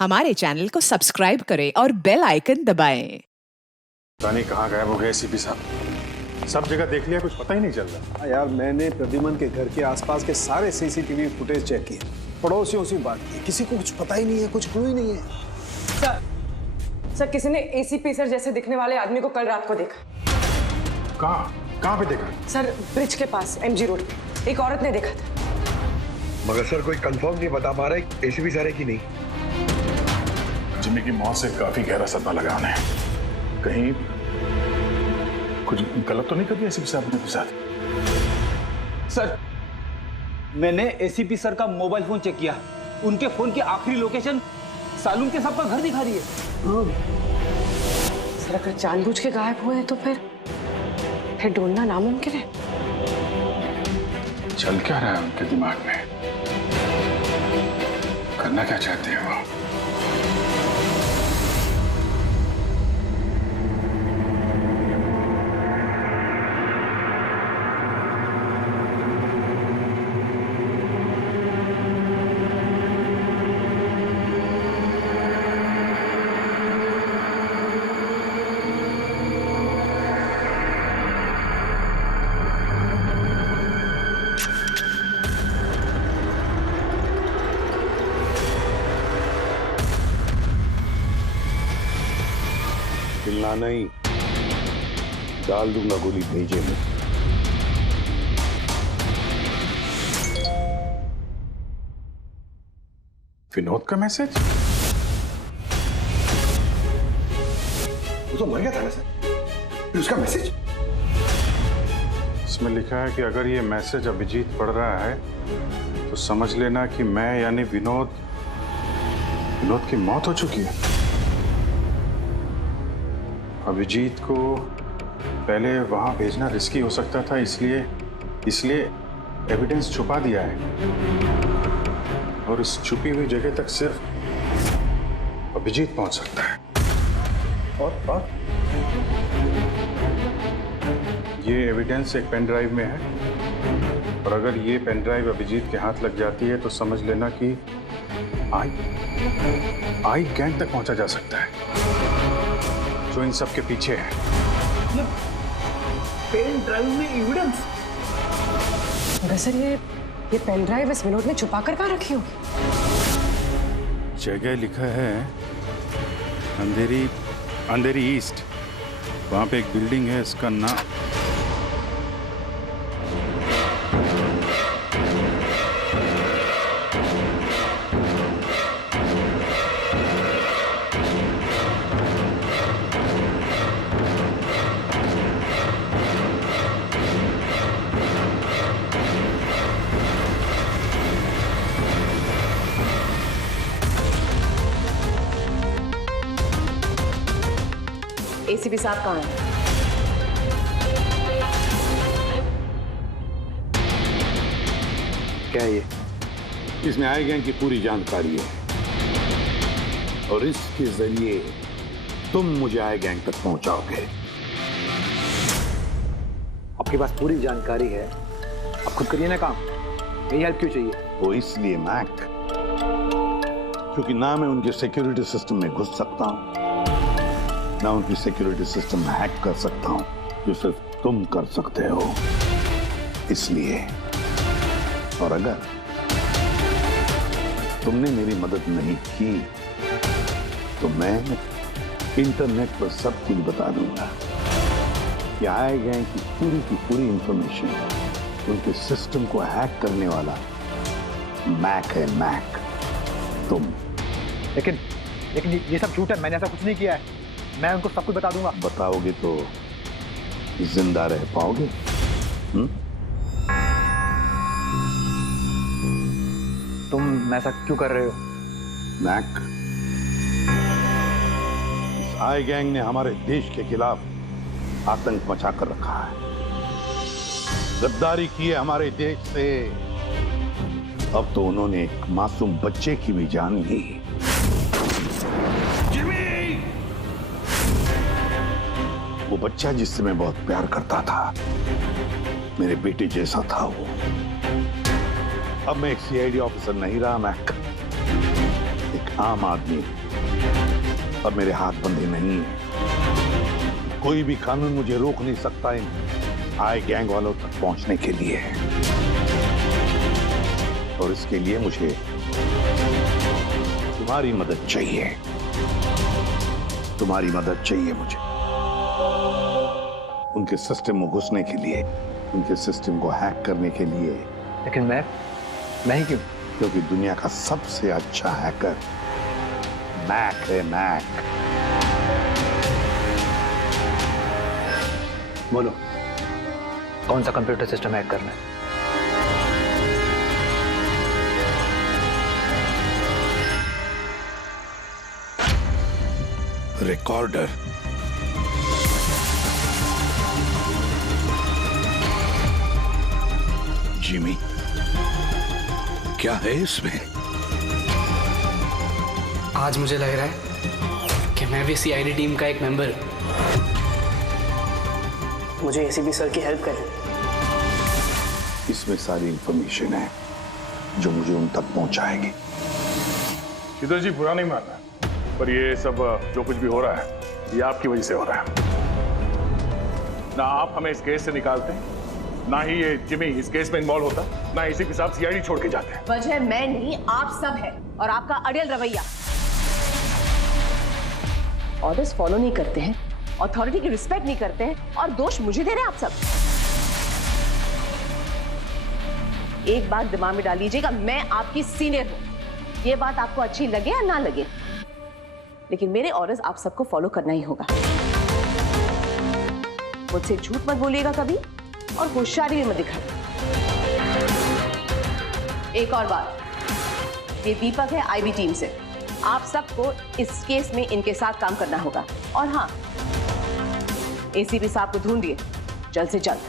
हमारे चैनल को सब्सक्राइब करें और बेल आइकन दबाएं। पता नहीं कहाँ गायब हो गए एसीपी साहब। सब जगह देख लिया, कुछ पता ही नहीं चल रहा। यार मैंने प्रद्युमन के घर के आसपास के सारे सीसीटीवी फुटेज चेक किए, पड़ोसियों से बात की, किसी को कुछ पता ही नहीं है, कुछ क्लू ही नहीं है। सर किसी ने एसीपी सर जैसे दिखने वाले आदमी को कल रात को देखा। कहाँ पे देखा? सर ब्रिज के पास एमजी रोड पे एक औरत ने देखा था। मगर सर कोई कंफर्म नहीं बता पा रहा एसीपी सर है कि नहीं। जिम्मी की मौत से काफी गहरा सदमा लगा उन्हें। कहीं कुछ गलत तो नहीं कर दिया एसीपी साहब ने साथ? सर मैंने एसीपी सर का मोबाइल फोन चेक किया, उनके फोन की आखिरी लोकेशन सालून के साहब का घर दिखा रही है। सर अगर जानबूझ के गायब हुए हैं तो फिर ढूंढना नामुमकिन है। चल क्या रहा है उनके दिमाग में? करना क्या चाहते हैं वो? हिलना नहीं, डाल दूंगा गोली भेजे में। विनोद का मैसेज? वो तो मर गया था ना सर, फिर उसका मैसेज? इसमें लिखा है कि अगर ये मैसेज अभिजीत पढ़ रहा है तो समझ लेना कि मैं यानी विनोद की मौत हो चुकी है। अभिजीत को पहले वहां भेजना रिस्की हो सकता था, इसलिए एविडेंस छुपा दिया है और इस छुपी हुई जगह तक सिर्फ अभिजीत पहुंच सकता है। और ये एविडेंस एक पेन ड्राइव में है और अगर ये पेन ड्राइव अभिजीत के हाथ लग जाती है तो समझ लेना कि आई गैंग तक पहुंचा जा सकता है जो इन सब के पीछे है। पेन ड्राइव में एविडेंस? मगर सर ये पेन ड्राइव इस विनोद ने छुपा कर कहाँ रखी होगी? जगह लिखा है अंधेरी ईस्ट, वहां पे एक बिल्डिंग है, इसका नाम एसीपी साहब कहाँ हैं? क्या ये? इसमें आई गैंग की पूरी जानकारी है और इसके जरिए तुम मुझे आई गैंग तक पहुंचाओगे। आपके पास पूरी जानकारी है, आप खुद करिए ना काम, यही हेल्प क्यों चाहिए? वो इसलिए मैक, क्योंकि ना मैं उनके सिक्योरिटी सिस्टम में घुस सकता हूं, ना उनकी सिक्योरिटी सिस्टम में हैक कर सकता हूं, जो सिर्फ तुम कर सकते हो। इसलिए, और अगर तुमने मेरी मदद नहीं की तो मैं इंटरनेट पर सब कुछ बता दूंगा कि आई गैंग की पूरी इंफॉर्मेशन उनके सिस्टम को हैक करने वाला मैक है, मैक, तुम। लेकिन ये सब झूठ है, मैंने ऐसा कुछ नहीं किया है। मैं उनको सब कुछ बता दूंगा। बताओगे तो जिंदा रह पाओगे? तुम ऐसा क्यों कर रहे हो? मैक, इस आई गैंग ने हमारे देश के खिलाफ आतंक मचा कर रखा है, गद्दारी की है हमारे देश से। अब तो उन्होंने एक मासूम बच्चे की भी जान ली। वो बच्चा जिससे मैं बहुत प्यार करता था, मेरे बेटे जैसा था वो। अब मैं एक सीआईडी ऑफिसर नहीं रहा मैक, एक आम आदमी और मेरे हाथ बंधे नहीं है। कोई भी कानून मुझे रोक नहीं सकता इन आई गैंग वालों तक पहुंचने के लिए। और इसके लिए मुझे तुम्हारी मदद चाहिए। तुम्हारी मदद चाहिए मुझे उनके सिस्टम में घुसने के लिए, उनके सिस्टम को हैक करने के लिए। लेकिन मैं ही क्यों? क्योंकि दुनिया का सबसे अच्छा हैकर मैक है, मैक। बोलो, कौन सा कंप्यूटर सिस्टम हैक करना है? रिकॉर्डर। जिमी, क्या है इसमें? आज मुझे लग रहा है कि मैं भी सीआईडी टीम का एक मेंबर हूं। मुझे एसीपी सर की हेल्प करें। इसमें सारी इंफॉर्मेशन है जो मुझे उन तक पहुंचाएगी। शीतल जी, बुरा नहीं मानना, पर ये सब जो कुछ भी हो रहा है ये आपकी वजह से हो रहा है। ना आप हमें इस केस से निकालते, ना ही ये जिमी इस केस में इन्वॉल्व होता, ना एसीपी साहब सीआईडी छोड़ के जाते हैं। वजह मैं नहीं, आप सब है, और आपका अड़ियल रवैया। ऑर्डर्स फॉलो नहीं करते हैं, अथॉरिटी की रिस्पेक्ट नहीं करते हैं, और दोष मुझे दे रहे हैं आप सब। एक बात दिमाग में डाल लीजिएगा, मैं आपकी सीनियर हूं। ये बात आपको अच्छी लगे या ना लगे, लेकिन मेरे ऑर्डर्स आप सबको फॉलो करना ही होगा। मुझसे झूठ मत बोलिएगा कभी, और होशियारी भी मत दिखाइए। एक और बात, ये दीपक है आईबी टीम से। आप सबको इस केस में इनके साथ काम करना होगा। और हाँ, एसीपी साहब को ढूंढिए जल्द से जल्द।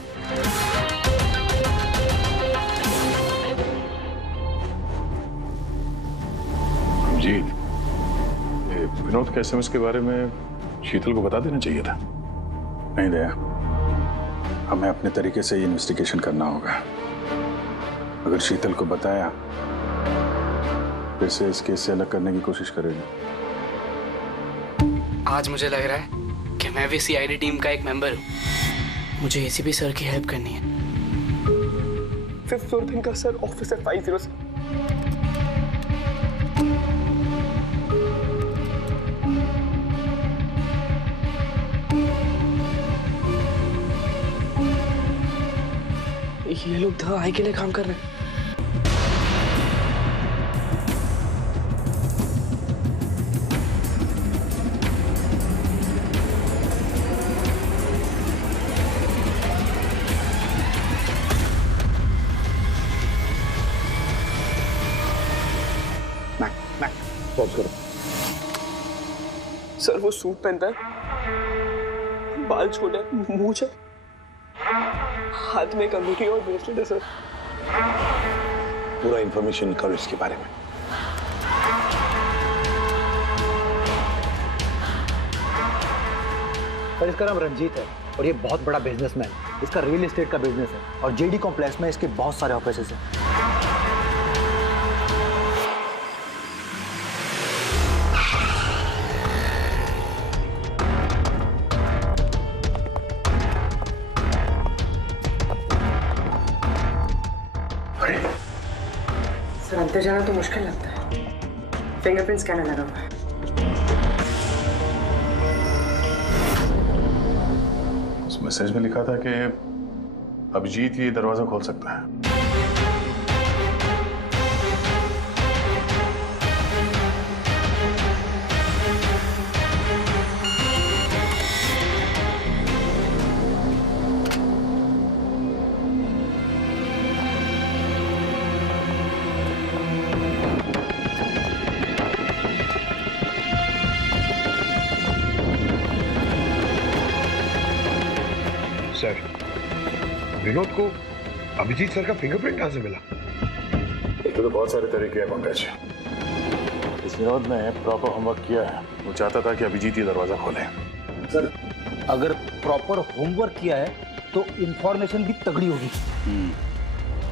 जी, विनोद के एसएमएस के बारे में शीतल को बता देना चाहिए था। नहीं दया, हमें अपने तरीके से इन्वेस्टिगेशन करना होगा। अगर शीतल को बताया फिर से इस केस से अलग करने की कोशिश करेगी। आज मुझे लग रहा है कि मैं भी सीआईडी टीम का एक मेंबर हूं। मुझे एसीपी सर की हेल्प करनी है। 5th फ्लोर दिन का सर, ऑफिसर 50। ये लोग द आई के लिए काम कर रहे हैं। पॉज करो। सर वो सूट पहनता है, बाल छोटा, मूंछ है, हाथ में एक अंगूठी और ब्रेसलेट है सर। पूरा इंफॉर्मेशन करो इसके बारे में। सर, इसका नाम रंजीत है और ये बहुत बड़ा बिजनेसमैन। इसका रियल एस्टेट का बिजनेस है और जेडी कॉम्प्लेक्स में इसके बहुत सारे ऑफिसेज हैं। सर, अंदर जाना तो मुश्किल लगता है। फिंगरप्रिंट स्कैनर लगा हुआ है। उस मैसेज में लिखा था कि अभिजीत ये दरवाजा खोल सकता है। सर, विनोद को अभिजीत सर का फिंगरप्रिंट कहां से मिला? तो बहुत सारे तरीके हैं पंकज। इस विनोद ने प्रॉपर होमवर्क किया है। वो चाहता था कि अभिजीत ये दरवाजा खोले। सर, अगर प्रॉपर होमवर्क किया है तो इंफॉर्मेशन भी तगड़ी होगी।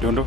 ढूंढो।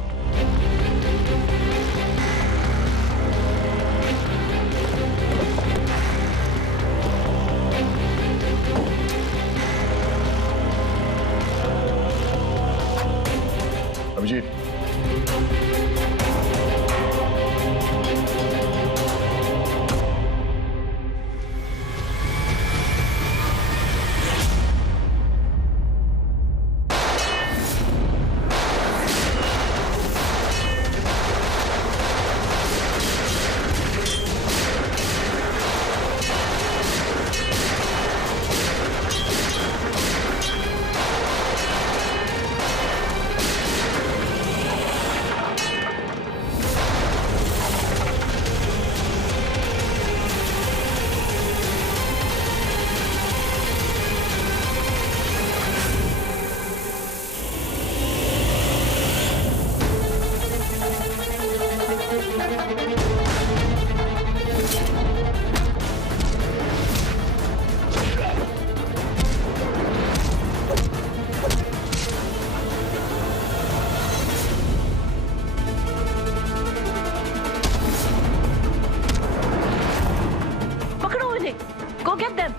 them.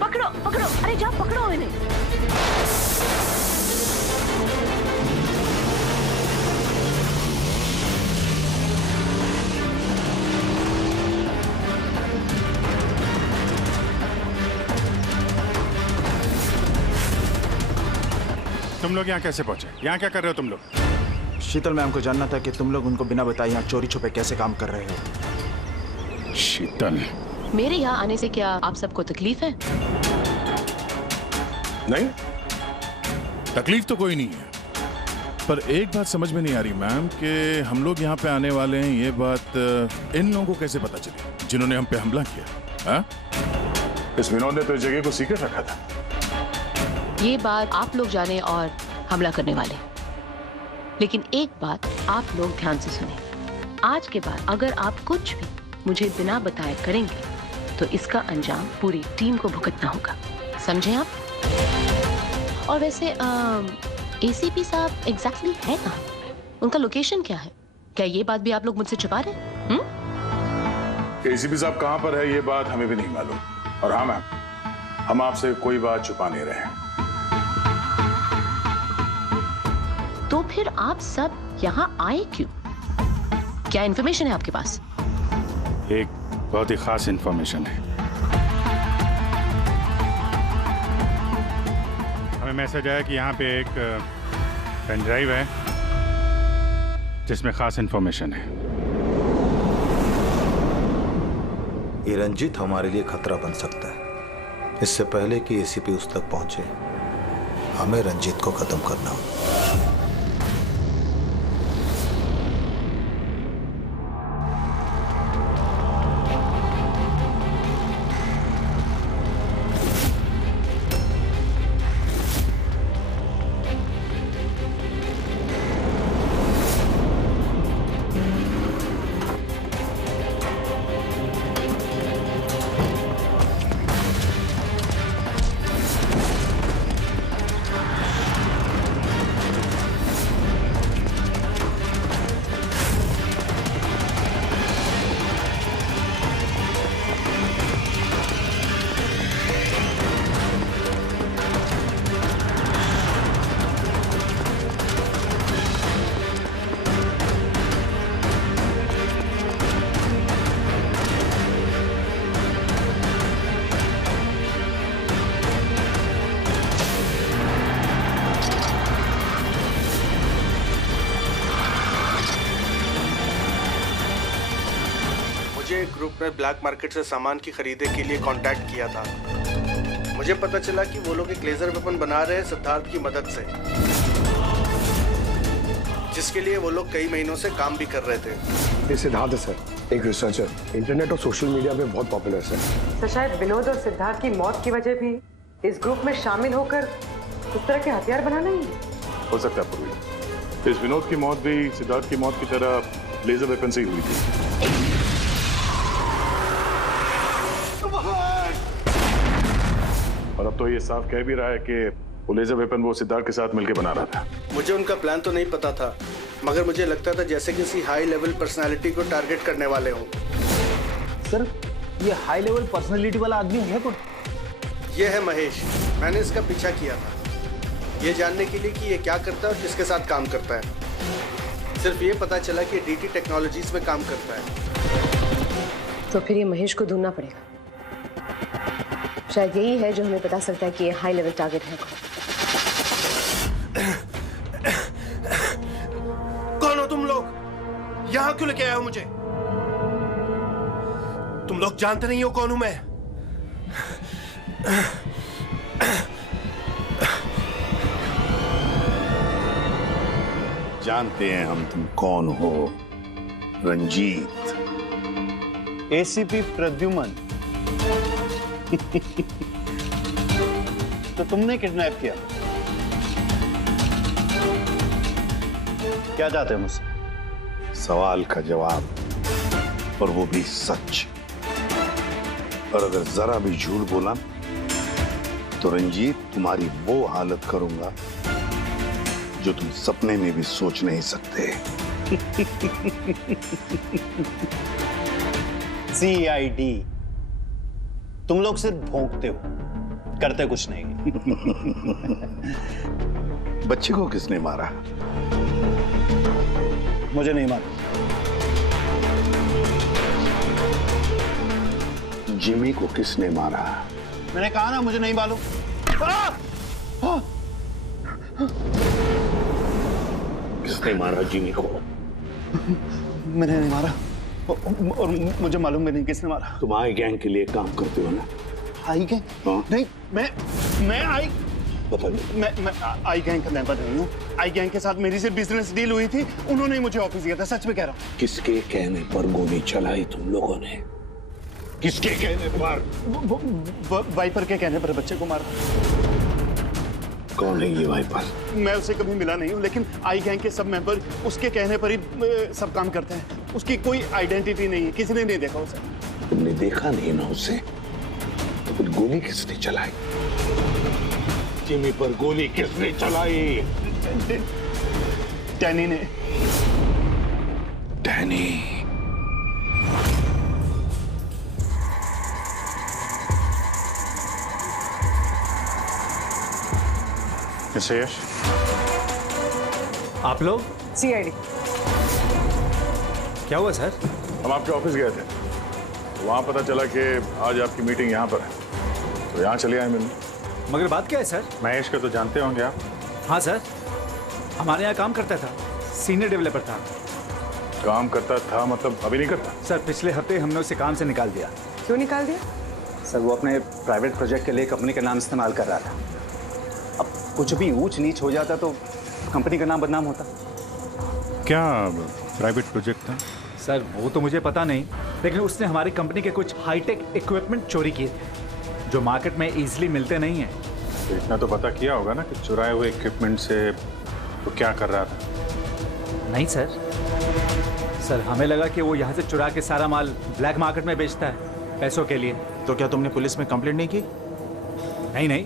पकड़ो पकड़ो, अरे जाओ पकड़ो इन्हें। तुम लोग यहाँ कैसे पहुंचे? यहाँ क्या कर रहे हो तुम लोग? शीतल मैम को जानना था कि तुम लोग उनको बिना बताए यहाँ चोरी छुपे कैसे काम कर रहे हो। शीतल, मेरे यहाँ आने से क्या आप सबको तकलीफ है? नहीं, तकलीफ तो कोई नहीं है, पर एक बात समझ में नहीं आ रही मैम कि हम लोग यहाँ पे आने वाले हैं, ये बात इन लोगों को कैसे पता चली जिन्होंने हम पे हमला किया? हाँ? इस विनोद ने तो इस जगह को सीक्रेट रखा था। ये बात आप लोग जाने और हमला करने वाले, लेकिन एक बात आप लोग ध्यान से सुने। आज के बाद अगर आप कुछ भी मुझे बिना बताए करेंगे तो इसका अंजाम पूरी टीम को भुगतना होगा, समझे आप? और वैसे एसीपी साहब एग्जैक्टली है कहाँ? उनका लोकेशन क्या है? क्या ये बात भी आप लोग मुझसे छुपा रहे हैं? एसीपी साहब कहाँ पर है ये बात हमें भी नहीं मालूम। और हाँ मैम, हम आपसे कोई बात छुपा नहीं रहे हैं। तो फिर आप सब यहाँ आए क्यों? क्या इन्फॉर्मेशन है आपके पास? एक बहुत ही खास इंफॉर्मेशन है। हमें मैसेज आया कि यहाँ पे एक पेन ड्राइव है जिसमें खास इंफॉर्मेशन है। ये रंजीत हमारे लिए खतरा बन सकता है। इससे पहले कि एसीपी उस तक पहुंचे, हमें रंजीत को खत्म करना होगा। ग्रुप ने ब्लैक मार्केट से सामान की खरीदे के लिए कांटेक्ट किया था। मुझे पता चला कि वो लोग एक लेजर वेपन बना रहे हैं सिद्धार्थ की मदद से, जिसके लिए वो लोग कई महीनों से काम भी कर रहे थे। ये सिद्धार्थ है सर, एक रिसर्चर, इंटरनेट और सोशल मीडिया पे बहुत पॉपुलर है तो शायद विनोद और सिद्धार्थ की मौत की वजह भी इस ग्रुप में शामिल होकर उस तरह के हथियार बनाना ही हो सकता है पूरी। इस विनोद की मौत भी सिद्धार्थ की मौत की तरह लेजर वेपन से ही हुई थी। और अब तो ये साफ कह भी रहा है कि वो लेजर वेपन वो सिद्धार्थ के साथ मिलकर बना रहा था। मुझे उनका प्लान तो नहीं पता था, मगर मुझे लगता था जैसे किसी हाई लेवल पर्सनालिटी को टारगेट करने वाले हों। सर, ये हाई लेवल पर्सनालिटी वाला आदमी है कौन? ये है महेश। मैंने इसका पीछा किया था ये जानने के लिए कि ये क्या करता है और किसके साथ काम करता है। सिर्फ ये पता चला कि डीटी टेक्नोलॉजीज में काम करता है। तो फिर ये महेश को ढूंढना पड़ेगा। शायद यही है जो हमें बता सकता है कि ये हाई लेवल टारगेट है कौन हो तुम लोग? यहाँ क्यों लेके आए हो मुझे? तुम लोग जानते नहीं हो कौन हूं मैं। जानते हैं हम तुम कौन हो, रंजीत। एसीपी प्रद्युमन। तो तुमने किडनैप किया? क्या चाहते हो मुझसे? सवाल का जवाब, और वो भी सच। और अगर जरा भी झूठ बोला तो रंजीत तुम्हारी वो हालत करूंगा जो तुम सपने में भी सोच नहीं सकते। CID तुम लोग सिर्फ भौंकते हो, करते कुछ नहीं। बच्चे को किसने मारा? मुझे नहीं मालूम। जिमी को किसने मारा? मैंने कहा ना मुझे नहीं मालूम। किसने मारा जिमी को? मैंने नहीं मारा और मुझे मालूम भी नहीं किसने मारा। तुम आई गैंग के लिए काम करते हो ना? आई गैंग? हाँ? नहीं, मैं आई बता दो। मैं आई गैंग का मेंबर नहीं हूँ। आई गैंग के साथ मेरी सिर्फ बिजनेस डील हुई थी, उन्होंने ही मुझे ऑफिस दिया था, सच में कह रहा हूँ। किसके कहने पर गोली चलाई तुम लोगों ने? किसके कहने पर? वाइपर के कहने पर बच्चे को मारा। कौन है ये वाइपर? मैं उसे कभी मिला नहीं हूँ, लेकिन आई गैंग के सब मेंबर उसके कहने पर ही सब काम करते हैं। उसकी कोई आइडेंटिटी नहीं है, किसी ने नहीं देखा उसे। तुमने देखा नहीं ना उसे, तो फिर गोली किसने चलाई? जिमी पर गोली किसने चलाई? डैनी ने। डैनी? यश, आप लोग? सीआईडी। क्या हुआ सर? हम आपके ऑफिस गए थे, तो वहाँ पता चला कि आज आपकी मीटिंग यहाँ पर है, तो यहाँ चले आए मिलने। मगर बात क्या है सर? महेश को तो जानते होंगे आप? हाँ सर, हमारे यहाँ काम करता था, सीनियर डेवलपर था। काम करता था मतलब अभी नहीं करता? सर पिछले हफ्ते हमने उसे काम से निकाल दिया। क्यों निकाल दिया? सर वो अपने प्राइवेट प्रोजेक्ट के लिए कंपनी का नाम इस्तेमाल कर रहा था। अब कुछ भी ऊंच नीच हो जाता तो कंपनी का नाम बदनाम होता। क्या प्राइवेट प्रोजेक्ट था? सर वो तो मुझे पता नहीं, लेकिन उसने हमारी कंपनी के कुछ हाईटेक इक्विपमेंट चोरी किए थे जो मार्केट में इजीली मिलते नहीं हैं। तो इतना तो पता किया होगा ना कि चुराए हुए इक्विपमेंट से तो क्या कर रहा था? नहीं सर हमें लगा कि वो यहाँ से चुरा के सारा माल ब्लैक मार्केट में बेचता है पैसों के लिए। तो क्या तुमने पुलिस में कंप्लेंट नहीं की? नहीं,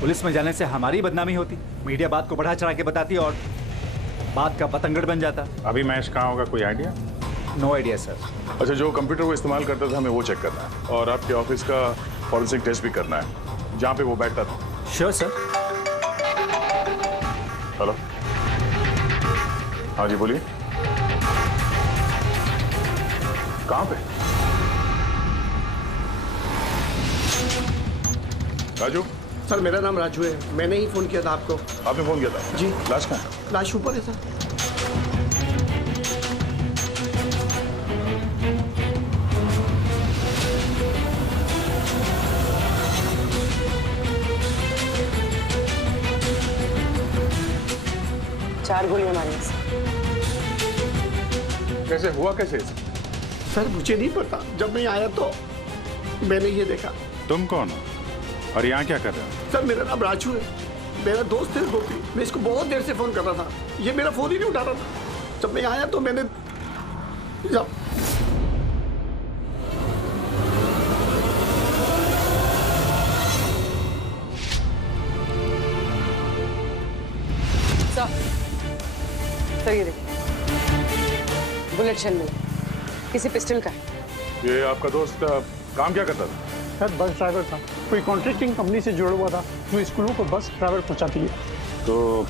पुलिस में जाने से हमारी बदनामी होती, मीडिया बात को बढ़ा चढ़ा के बताती और बात का पतंगड़ बन जाता। अभी महेश कहाँ होगा, कोई आइडिया? No idea sir. अच्छा, जो कंप्यूटर वो इस्तेमाल करता था हमें वो चेक करना है, और आपके ऑफिस का फॉरेंसिक टेस्ट भी करना है जहाँ पे वो बैठता था। Sure sir. हेलो, हाँ जी बोलिए, कहाँ पे? राजू? सर मेरा नाम राजू है, मैंने ही फोन किया था आपको। आपने फोन किया था? जी। लाश कहाँ है? लाश ऊपर है सर। चार गोलियां मारी। कैसे हुआ, कैसे? सर मुझे नहीं पता, जब मैं आया तो मैंने ये देखा। तुम कौन हो और यहाँ क्या कर रहे हो? सर मेरा नाम राजू है, मेरा दोस्त है गोपी। मैं इसको बहुत देर से फोन कर रहा था, ये मेरा फोन ही नहीं उठा रहा था। जब मैं आया तो मैंने सर ये देखिए, बुलेट शेल मिला, किसी पिस्टल का है। ये आपका दोस्त काम क्या करता था? सर बस ड्राइवर था, कोई कॉन्ट्रैक्टिंग कंपनी से जुड़ा हुआ था जो स्कूलों को बस ड्राइवर पहुंचाती है। तो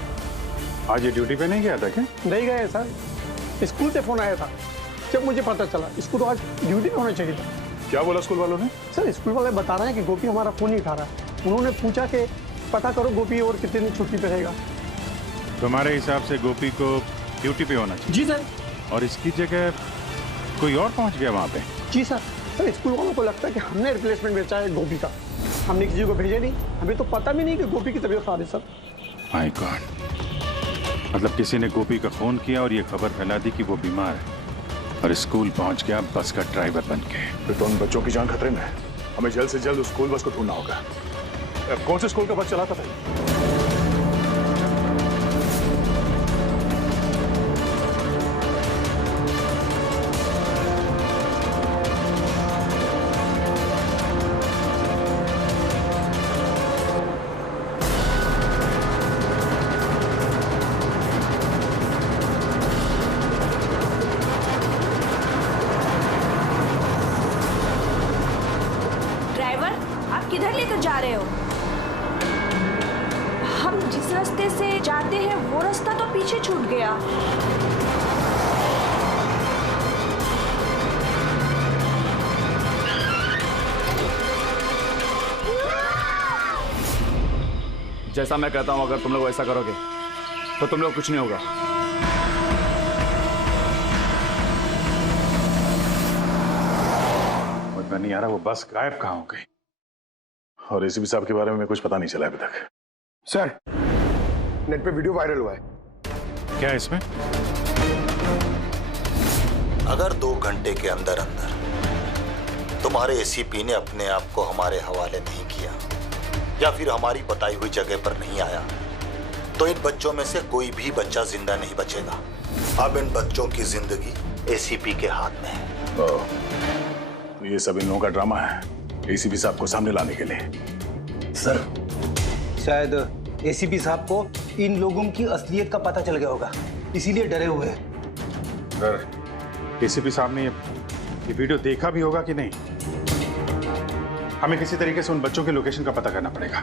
आज ये ड्यूटी पे नहीं गया था क्या? नहीं गए सर, स्कूल से फोन आया था, जब मुझे पता चला इसको तो आज ड्यूटी पे होना चाहिए था। क्या बोला स्कूल वालों ने? सर स्कूल वाले बता रहे हैं कि गोपी हमारा फोन नहीं उठा रहा है। उन्होंने पूछा कि पता करो गोपी और कितने दिन छुट्टी पे रहेगा। तुम्हारे हिसाब से गोपी को ड्यूटी पे होना चाहिए? जी सर। और इसकी जगह कोई और पहुंच गया वहाँ पे? जी सर। सर स्कूल वालों को लगता है कि हमने रिप्लेसमेंट बेचा है गोपी का, हमने किसी को भेजा नहीं, हमें तो पता भी नहीं कि गोपी की तबीयत खराब है। सर माय गॉड, मतलब किसी ने गोपी का फोन किया और ये खबर फैला दी कि वो बीमार है और स्कूल पहुंच गया बस का ड्राइवर बन के। फिर तो उन बच्चों की जान खतरे में है, हमें जल्द से जल्द उस स्कूल बस को ढूंढना होगा। कौन से स्कूल का बस चलाता था? किधर लेकर जा रहे हो? हम जिस रास्ते से जाते हैं वो रास्ता तो पीछे छूट गया। जैसा मैं कहता हूं, अगर तुम लोग ऐसा करोगे तो तुम लोग कुछ नहीं होगा। मुझे नहीं आ रहा वो बस गायब कहाँ हो गई, और एसीपी साहब के बारे में कुछ पता नहीं चला अभी तक। सर, नेट पे वीडियो वायरल हुआ है। क्या है इसमें? अगर 2 घंटे के अंदर अंदर तुम्हारे एसीपी ने अपने आप को हमारे हवाले नहीं किया या फिर हमारी बताई हुई जगह पर नहीं आया, तो इन बच्चों में से कोई भी बच्चा जिंदा नहीं बचेगा। अब इन बच्चों की जिंदगी एसीपी के हाथ में है। तो ये सब इन लोगों का ड्रामा है एसीपी साहब को सामने लाने के लिए। सर, शायद एसीपी साहब को इन लोगों की असलियत का पता चल गया होगा, इसीलिए डरे हुए हैं। सर, एसीपी साहब ने ये वीडियो देखा भी होगा कि नहीं? हमें किसी तरीके से उन बच्चों के लोकेशन का पता करना पड़ेगा।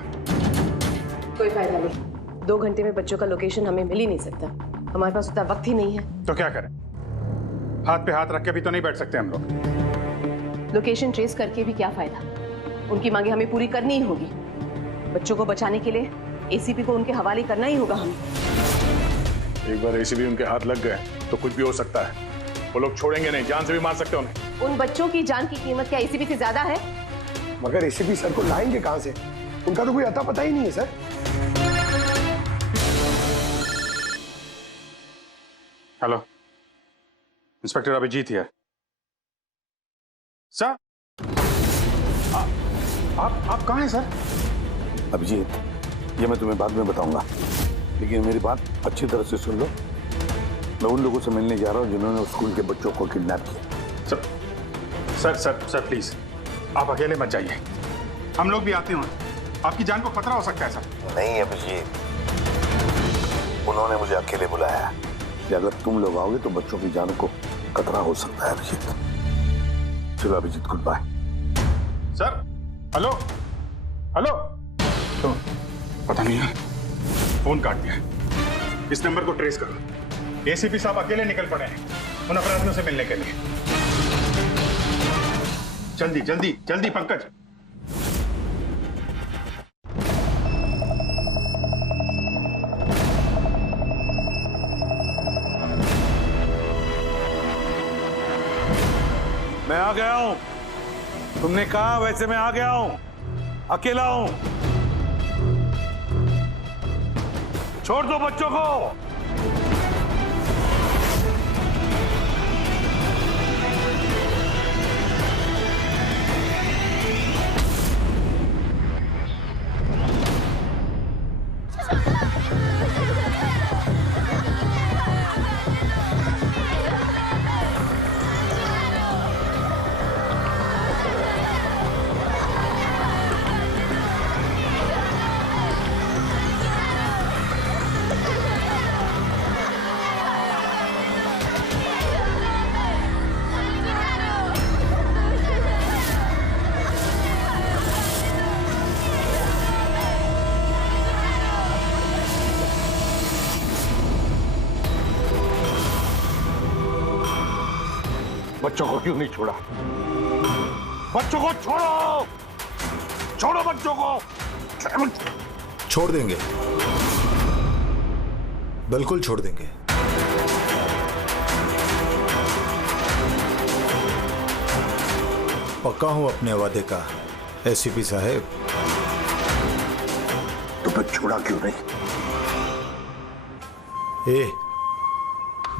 कोई फायदा नहीं, 2 घंटे में बच्चों का लोकेशन हमें मिल ही नहीं सकता। हमारे पास उतना वक्त ही नहीं है। तो क्या करें? हाथ पे हाथ रख के भी तो नहीं बैठ सकते हम लोग। लोकेशन ट्रेस करके भी क्या फायदा? उनकी मांगे हमें पूरी करनी ही होगी। बच्चों को बचाने के लिए एसीपी को उनके हवाले करना ही होगा हमें। एक बार एसीपी उनके हाथ लग गए तो कुछ भी हो सकता है। वो लोग छोड़ेंगे नहीं, जान से भी मार सकते हैं उन्हें। उन बच्चों की जान की कीमत क्या एसीपी से ज्यादा है? मगर एसीपी सर को लाएंगे कहां से? उनका तो कोई अता पता ही नहीं है sir. Hello, inspector Abhijeet here. Sir, आप कहाँ हैं सर? अभिजीत, ये मैं तुम्हें बाद में बताऊंगा, लेकिन मेरी बात अच्छी तरह से सुन लो। मैं उन लोगों से मिलने जा रहा हूँ जिन्होंने स्कूल के बच्चों को किडनैप किया। सर प्लीज, आप अकेले मत जाइए, हम लोग भी आते हैं। आपकी जान को खतरा हो सकता है सर। नहीं अभिजीत, उन्होंने मुझे अकेले बुलाया है कि अगर तुम लोग आओगे तो बच्चों की जान को खतरा हो सकता है। अभिजीत, चलो Abhijeet, goodbye. Sir, hello, तो पता नहीं है, फोन काट दिया। इस नंबर को ट्रेस करो। एसीपी साहब अकेले निकल पड़े हैं उन अपराधियों से मिलने के लिए। जल्दी जल्दी जल्दी पंकज। मैं आ गया हूं। तुमने कहा वैसे मैं आ गया हूं। अकेला हूं। छोड़ दो बच्चों को। बच्चों को क्यों नहीं छोड़ा? बच्चों को छोड़ो, छोड़ो बच्चों को। छोड़ देंगे, बिल्कुल छोड़ देंगे। पक्का हूं अपने वादे का एसीपी साहब। तो फिर छोड़ा क्यों नहीं?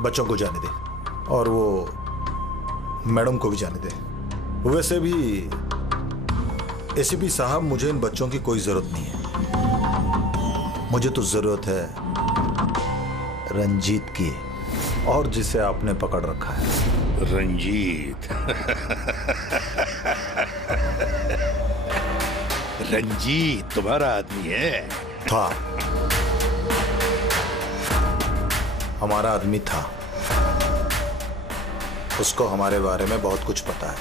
बच्चों को जाने दे और वो मैडम को भी जाने दे। वैसे भी एसीपी साहब, मुझे इन बच्चों की कोई जरूरत नहीं है। मुझे तो जरूरत है रंजीत की, और जिसे आपने पकड़ रखा है। रंजीत। रंजीत तुम्हारा आदमी है? था, हमारा आदमी था। उसको हमारे बारे में बहुत कुछ पता है।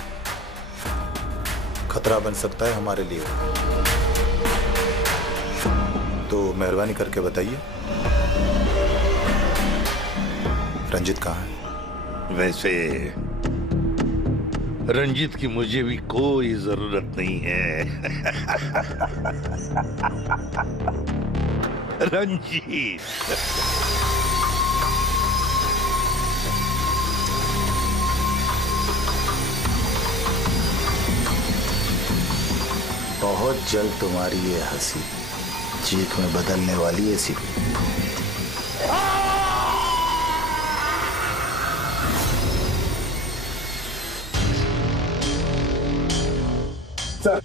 खतरा बन सकता है हमारे लिए। तो मेहरबानी करके बताइए रंजीत कहाँ है? वैसे रंजीत की मुझे भी कोई जरूरत नहीं है। रंजीत बहुत जल्द तुम्हारी ये हंसी चीख में बदलने वाली है एसीपी। सर,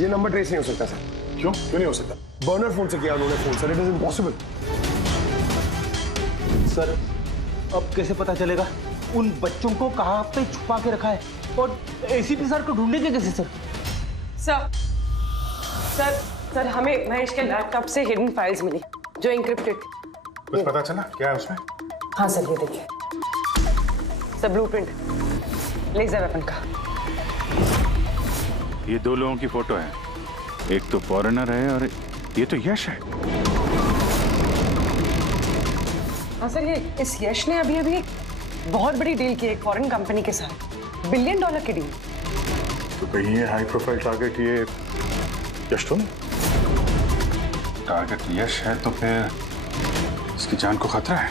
ये नंबर ट्रेस नहीं हो सकता सर। क्यों नहीं हो सकता? बर्नर फोन से किया उन्होंने phone sir, it is impossible. Sir अब कैसे पता चलेगा उन बच्चों को कहाँ पे छुपा के रखा है, और एसीपी सर को ढूंढेंगे कैसे सर? सर हमें महेश के लैपटॉप से हिडन फाइल्स मिली जो इंक्रिप्टेड। कुछ पता चला क्या है उसमें? हाँ सर, ये देखिए सर, ब्लूप्रिंट लेजर वेपन का। ये दो लोगों की फोटो है, एक तो फॉरेनर है और ये तो यश है। हाँ सर, ये इस यश ने अभी अभी बहुत बड़ी डील की एक फॉरेन कंपनी के साथ, $1 बिलियन की डील। तो कहीं ये हाई प्रोफाइल टारगेट ये यश तो नहीं? टारगेट यश है तो फिर इसकी जान को खतरा है।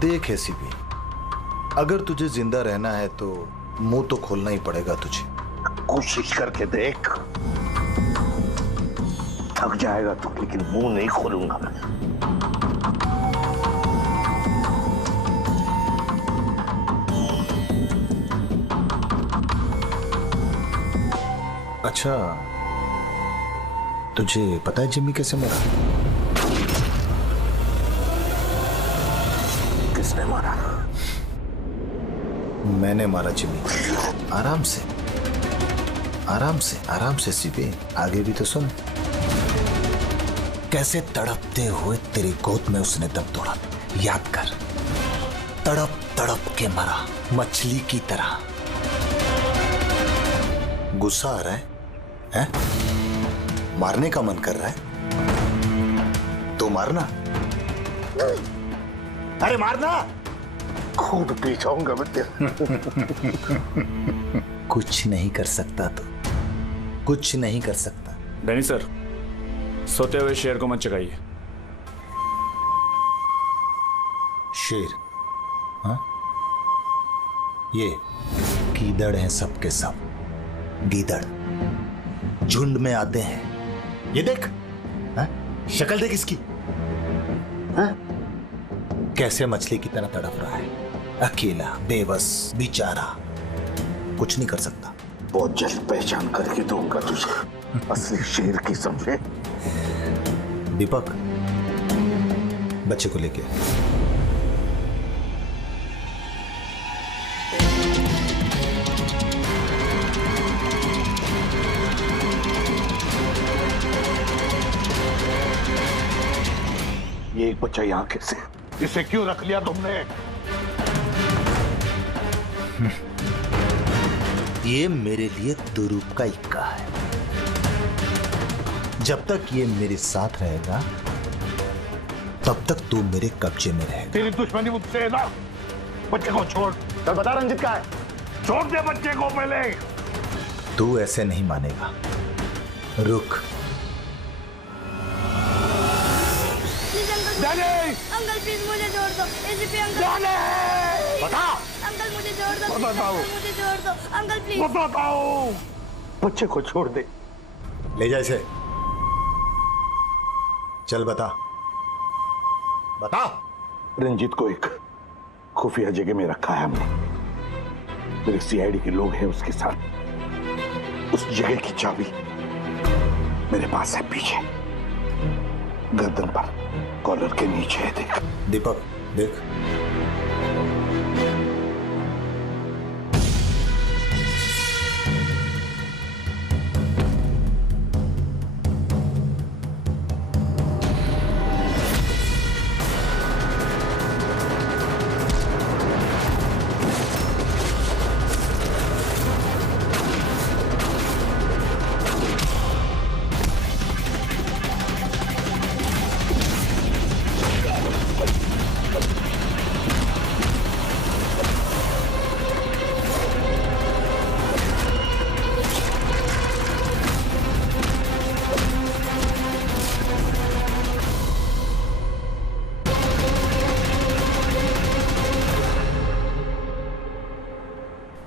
देख एसीपी, अगर तुझे जिंदा रहना है तो मुंह तो खोलना ही पड़ेगा तुझे। कोशिश करके देख, थक जाएगा तो, लेकिन मुंह नहीं खोलूंगा मैं। अच्छा, तुझे पता है जिम्मी कैसे मरा? किसने मारा? मैंने मारा जिम्मी। आराम से आराम से आराम से सीबी, आगे भी तो सुन। कैसे तड़पते हुए तेरी गोद में उसने दम तोड़ा, याद कर। तड़प तड़प के मरा, मछली की तरह। गुस्सा आ रहा है? मारने का मन कर रहा है तो मारना। अरे मारना, खुद पी जाऊंगा मैं तेरे। कुछ नहीं कर सकता तो कुछ नहीं कर सकता। डैनी सर, सोते हुए शेर को मत चगाइए। शेर? हाँ, ये गीदड़ हैं सबके सब। गीदड़ झुंड में आते हैं। ये देख, हाँ? शक्ल देख इसकी, हाँ? कैसे मछली की तरह तड़प रहा है, अकेला, बेबस, बेचारा, कुछ नहीं कर सकता। बहुत जल्द पहचान करके दूंगा तुझे असली शेर की, समझे? दीपक, बच्चे को लेके ये एक बच्चा यहाँ कैसे? इसे क्यों रख लिया तुमने? ये मेरे लिए दुरूप का इक्का है। जब तक ये मेरे साथ रहेगा तब तक तू मेरे कब्जे में रहेगा। तेरी दुश्मनी मुझसे है ना? बच्चे को छोड़। चल बता रंजित का है, छोड़ दे बच्चे को पहले। तू ऐसे नहीं मानेगा, रुक। अंकल प्लीज मुझे छोड़ दो। एसीपी अंकल, बता। अंकल मुझे छोड़ दो। बताओ, मुझे छोड़ दो अंकल प्लीज। बताओ, बच्चे को छोड़ दे। ले जा इसे। चल बता, बता। रंजीत को एक खुफिया जगह में रखा है हमने। मेरे सीआईडी के लोग हैं उसके साथ। उस जगह की चाबी मेरे पास है, पीछे गर्दन पर कॉलर के नीचे है। देख दीपक, देख।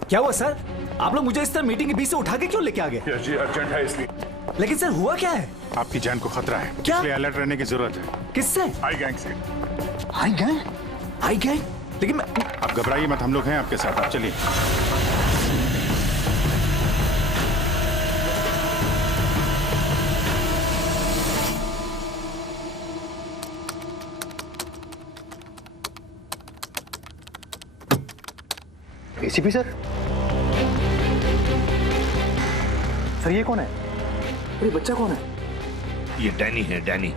क्या हुआ सर? आप लोग मुझे इस तरह मीटिंग के बीच से उठा के क्यों लेके आ गए? यस जी, अर्जेंट है इसलिए। लेकिन सर हुआ क्या है? आपकी जान को खतरा है, क्या? इसलिए अलर्ट रहने की जरूरत है। किससे? आई गैंग से। आई गैंग? आई गैंग? लेकिन मैं... आप घबराइए मत, हम लोग हैं आपके साथ, आप चलिए। ACP sir? सर ये कौन है? अरे बच्चा कौन है? ये डैनी है, डैनी।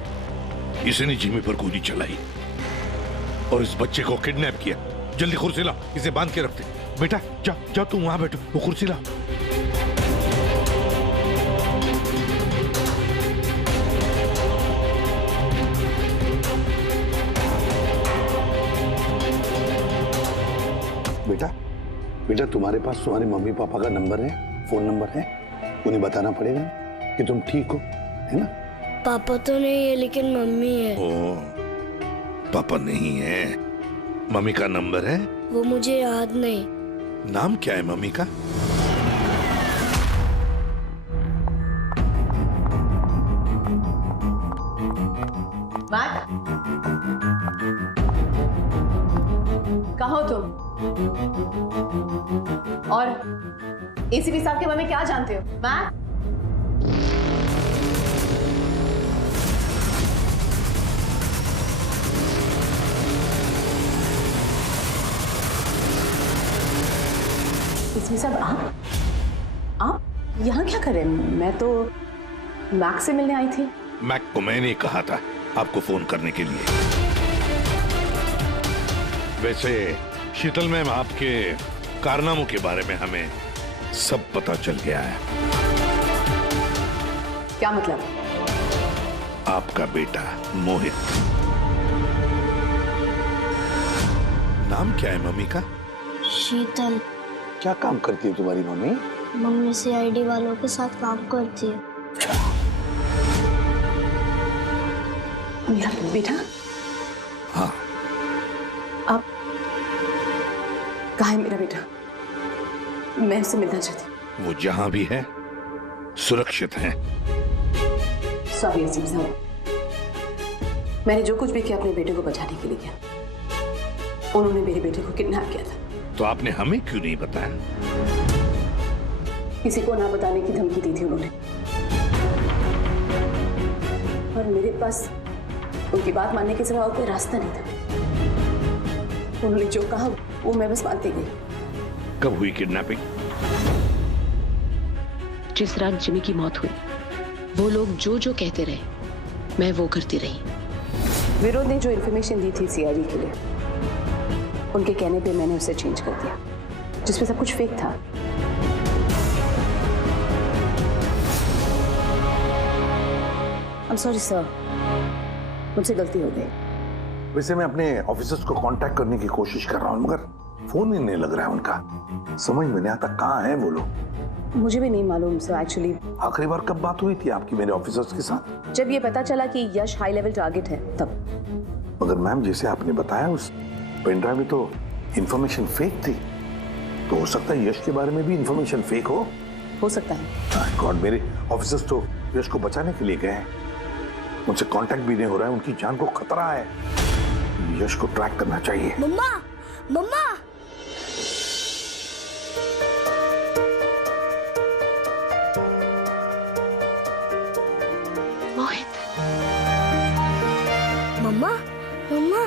इसने जिमी पर गोली चलाई और इस बच्चे को किडनैप किया। जल्दी कुर्सी ला, इसे बांध के रखते। बेटा जा जा, तू वहां बैठो, वो कुर्सी ला। बेटा बेटा, तुम्हारे पास तुम्हारे मम्मी पापा का नंबर है, फोन नंबर है? उन्हें बताना पड़ेगा कि तुम ठीक हो, है ना? पापा तो नहीं है लेकिन मम्मी है। ओ, पापा नहीं है, मम्मी का नंबर है? वो मुझे याद नहीं। नाम क्या है मम्मी का? कहाँ हो तुम? और एसीपी साहब के बारे में क्या जानते हो? मैट? एसीपी साहब आप यहाँ क्या कर रहे हैं? मैं तो मैक से मिलने आई थी। मैक को मैंने कहा था आपको फोन करने के लिए। वैसे शीतल मैम, आपके कारनामों के बारे में हमें सब पता चल गया है। क्या मतलब? आपका बेटा मोहित। नाम क्या है मम्मी का? शीतल। क्या काम करती है तुम्हारी मम्मी? मम्मी सीआईडी वालों के साथ काम करती है। मेरा बेटा? हाँ। अब कहाँ है मेरा बेटा? मैं उससे मिलना चाहती हूँ। वो जहां भी है सुरक्षित है। सॉरी एसीपी साहब, मैंने जो कुछ भी किया अपने बेटे को बचाने के लिए किया। उन्होंने मेरे बेटे को किडनैप किया था। तो आपने हमें क्यों नहीं बताया? किसी को ना बताने की धमकी दी थी उन्होंने, और मेरे पास उनकी बात मानने के सिवा और कोई रास्ता नहीं था। उन्होंने जो कहा वो मैं बस मानती गई। कब हुई किडनैपिंग? जिस रात जिमी की मौत हुई, वो लोग जो जो कहते रहे मैं वो करती रही। विरोध ने जो इन्फॉर्मेशन दी थी सीआईडी के लिए, उनके कहने पे मैंने उसे चेंज कर दिया, जिसमें सब कुछ फेक था। I'm sorry sir, मुझसे गलती हो गई। वैसे मैं अपने ऑफिसर्स को कांटेक्ट करने की कोशिश कर रहा हूँ, मगर फोन ही नहीं लग रहा है उनका। समझ में नहीं आता कहाँ हैं वो लोग। मुझे भी नहीं मालूम सर एक्चुअली। आखिरी बार कब बात हुई थी आपकी मेरे ऑफिसर्स के साथ? जब ये पता चला कि यश हाई लेवल टारगेट है तब। मगर मैम, जैसे आपने बताया उस पेनड्राइव में तो इंफॉर्मेशन फेक थी, तो हो सकता है यश के बारे में भी इंफॉर्मेशन फेक हो सकता है। गॉड, मेरे ऑफिसर्स तो यश को बचाने के लिए गए हैं, उनसे कांटेक्ट भी नहीं हो रहा है, उनकी जान को खतरा है। यश को ट्रैक करना चाहिए। मम्मा, मम्मा। मोहित। मम्मा, मम्मा।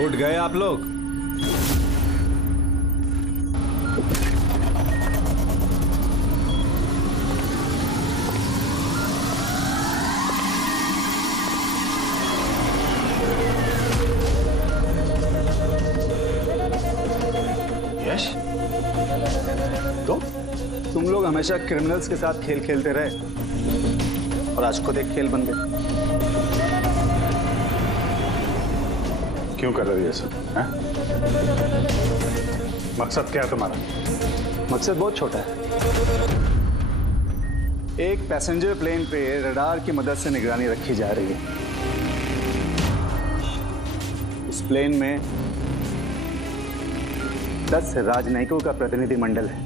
उठ गए आप लोग? यश, तुम लोग हमेशा क्रिमिनल्स के साथ खेल खेलते रहे और आज खुद एक खेल बन गए। क्यों कर रही है सब? मकसद क्या है तुम्हारा? मकसद बहुत छोटा है। एक पैसेंजर प्लेन पे रडार की मदद से निगरानी रखी जा रही है। उस प्लेन में 10 राजनयिकों का प्रतिनिधि मंडल है।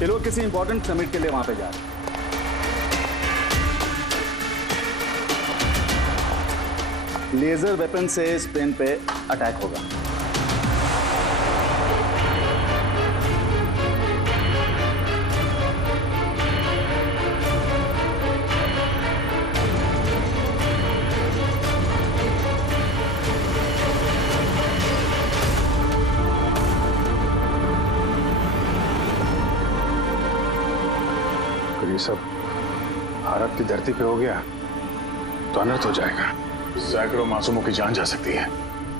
ये लोग किसी इंपॉर्टेंट समिट के लिए वहां पे जा रहे हैं। लेजर वेपन से इस प्लेन पे अटैक होगा। अगर ये सब भारत की धरती पे हो गया तो अनर्थ हो जाएगा। सैकड़ों मासूमों की जान जा सकती है।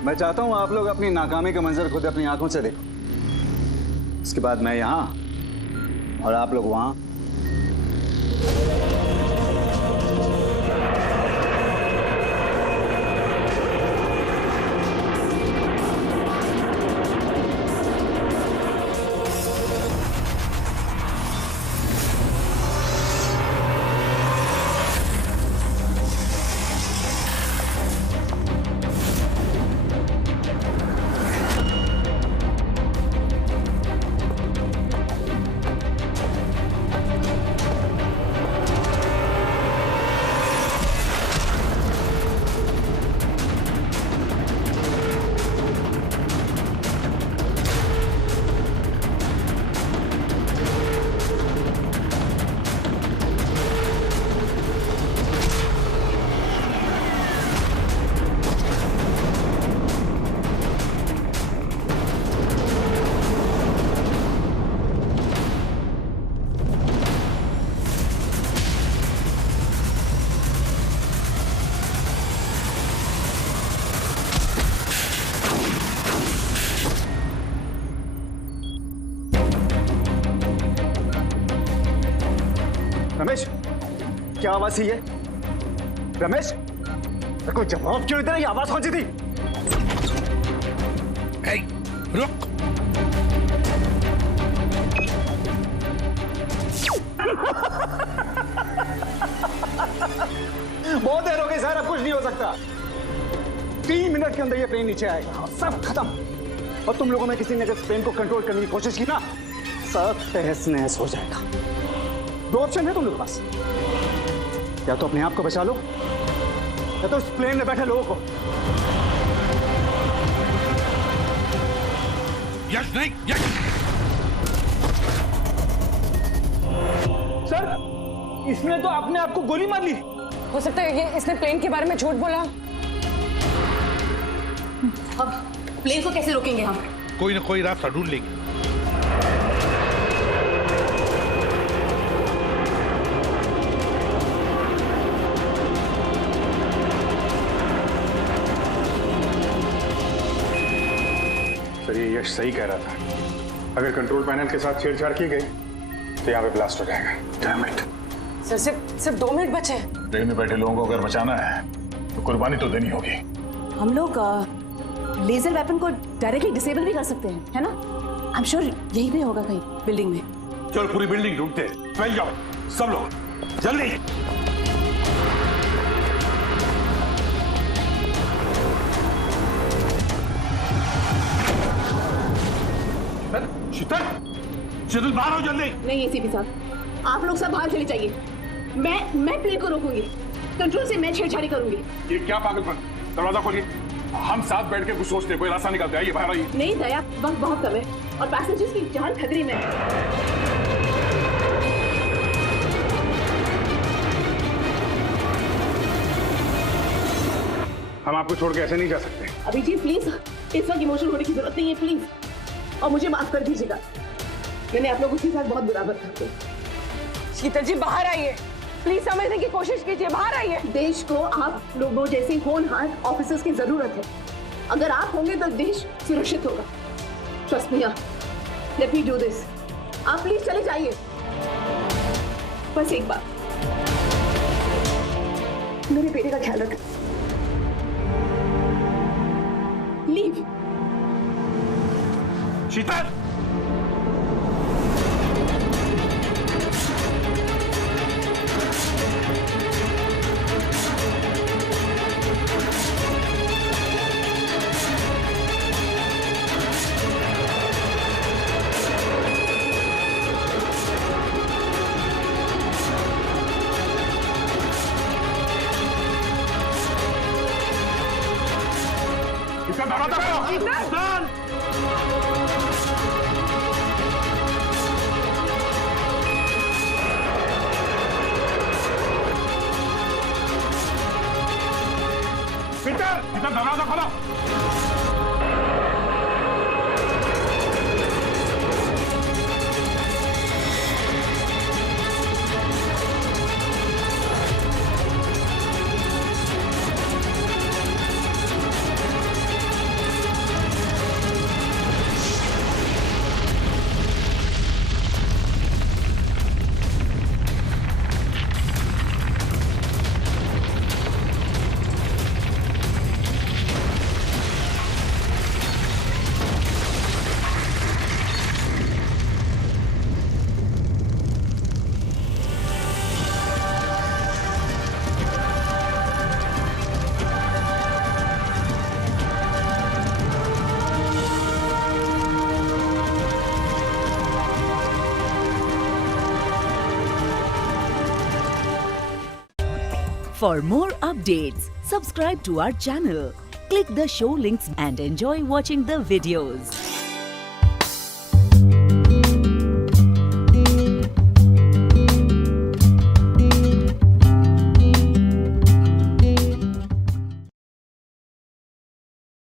मैं चाहता हूं आप लोग अपनी नाकामी का मंजर खुद अपनी आंखों से देखो। उसके बाद मैं यहां और आप लोग वहां। रमेश, क्या आवाज थी ये? रमेश, कोई जवाब क्यों इधर? ये आवाज कौन सी थी? रुक। बहुत देर हो गई सर, अब कुछ नहीं हो सकता। 3 मिनट के अंदर ये प्लेन नीचे आएगा और सब खत्म। और तुम लोगों में किसी ने अगर प्लेन को कंट्रोल करने की कोशिश की ना, सब तहस नहस हो जाएगा। 2 ऑप्शन है तुम लोगों के पास, या तो अपने आप को बचा लो या तो उस प्लेन में बैठे लोगों को। यश नहीं, यश। सर, इसने तो अपने आप को गोली मार ली। हो सकता है ये इसने प्लेन के बारे में झूठ बोला। अब प्लेन को कैसे रोकेंगे हम? कोई ना कोई रास्ता ढूंढ लेंगे। सर, ये यश सही कह रहा था। अगर कंट्रोल पैनल के साथ छेड़छाड़ की गई तो यहाँ पे ब्लास्ट हो जाएगा। Damn it. सर, सिर्फ 2 मिनट बचे हैं। ट्रेन में बैठे लोगों को अगर बचाना है तो कुर्बानी तो देनी होगी। हम लोग लेजर वेपन को डायरेक्टली डिसेबल भी कर सकते हैं, है ना? आई एम श्योर यही भी होगा कहीं बिल्डिंग में। चल पूरी बिल्डिंग ढूंढते हैं। फैल जाओ सब लोग, जल्दी। शीतल, शीतल बाहर आओ जल्दी। नहीं एसीपी साहब, आप लोग सब बाहर चले जाइए। मैं प्लेन को रोकूंगी, कंट्रोल से मैं छेड़छाड़ी करूंगी। ये क्या पागलपन? दरवाजा खोलिए। हम साथ बैठ के कुछ सोचते हैं, कोई रास्ता निकालते हैं। आइए बाहर आइए। नहीं दया, वक्त बहुत कम है और पैसेंजर्स की जान खतरे में है। हम आपको छोड़ के ऐसे नहीं जा सकते। अभिजीत प्लीज, इस वक्त इमोशनल होने की जरूरत नहीं है प्लीज, और मुझे माफ कर दीजिएगा। मैंने आप लोगों के साथ बहुत बुरा बर्ताव किया। शीतल जी बाहर आइए, प्लीज समझने की कोशिश कीजिए। बाहर आइए। देश को आप लोगों जैसे होनहार ऑफिसर्स की जरूरत है। अगर आप होंगे तो देश सुरक्षित होगा। Trust me, let me do this. आप प्लीज चले जाइए। बस एक बार। मेरे बेटे का ख्याल रख। लीव। शीतल, दरवाजा खोलो। For more updates, subscribe to our channel, click the show links and enjoy watching the videos.